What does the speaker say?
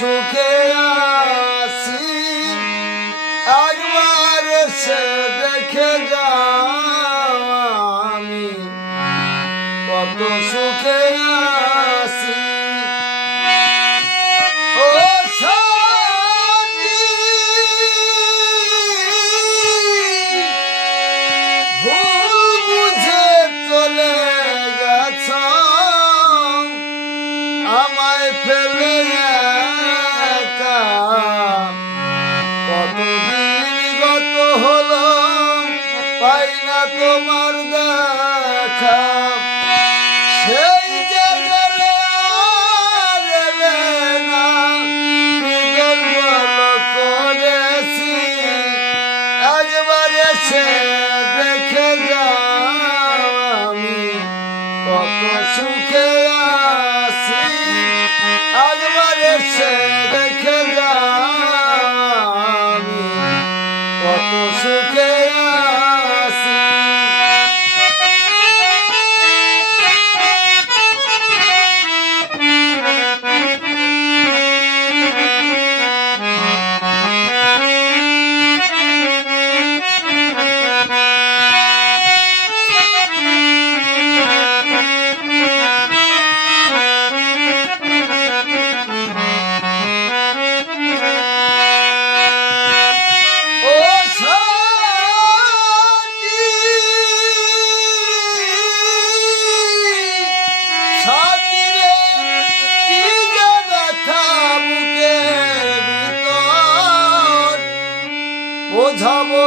সুখে আছি একবার এসে দেখে যাও আমি কত সুখে আছি। ও সাথী ভুল বুঝে চলে গেছ আমায় ফেলে একা, কতদিন গত হলো পাই না তোমার দেখা, সেই যে গেলে আর এলে না দুর্বল করেছি একবার এসে দেখে যাও আমি কত সুখে আছি একবার এসে দেখে যাও আমি কত সুখে আছি। বোঝাবো